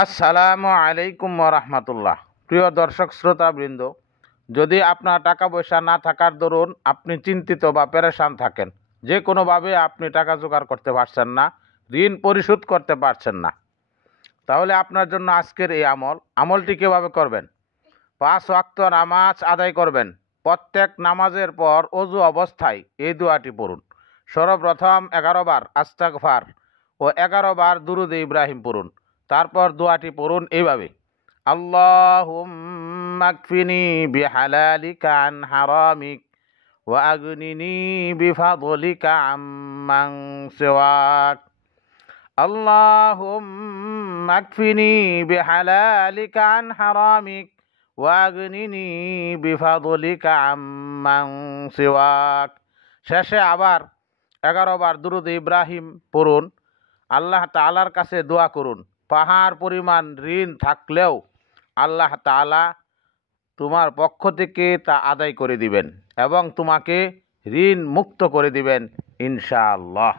আসসালামু আলাইকুম রাহমাতুল্লাহ। প্রিয় দর্শক শ্রোতাবৃন্দ, যদি আপনার টাকা পয়সা না থাকার দরুন আপনি চিন্তিত বা পেরেশান থাকেন, যে কোনোভাবে আপনি টাকা জোগাড় করতে পারছেন না, ঋণ পরিশোধ করতে পারছেন না, তাহলে আপনার জন্য আজকের এই আমলটি কীভাবে করবেন? 5 ওয়াক্ত নামাজ আদায় করবেন। প্রত্যেক নামাজের পর অজু অবস্থায় এই দোয়াটি পড়ুন। সর্বপ্রথম 11 বার আস্তাগফার ও 11 বার দুরুদ ইব্রাহিম পড়ুন। তারপর দোয়াটি পড়ুন এইভাবে: আল্লাহুম্মা কফিনি বিহালালিকা আন হারামিক ওয়া আগনিনি বিফাদলিকা আম্মান সিওয়াক। আল্লাহুম্মা কফিনি বিহালালিকা আন হারামিক ওয়াগনিনি বিফাদলিকা আম্মান সিওয়াক। শেষে আবার 11 বার দুরুদ ইব্রাহিম পড়ুন। আল্লাহ তাআলার কাছে দোয়া করুন। পাহাড় পরিমাণ ঋণ থাকলেও আল্লাহ তাআলা তোমার পক্ষ থেকে তা আদায় করে দিবেন এবং তোমাকে ঋণ মুক্ত করে দিবেন ইনশাআল্লাহ।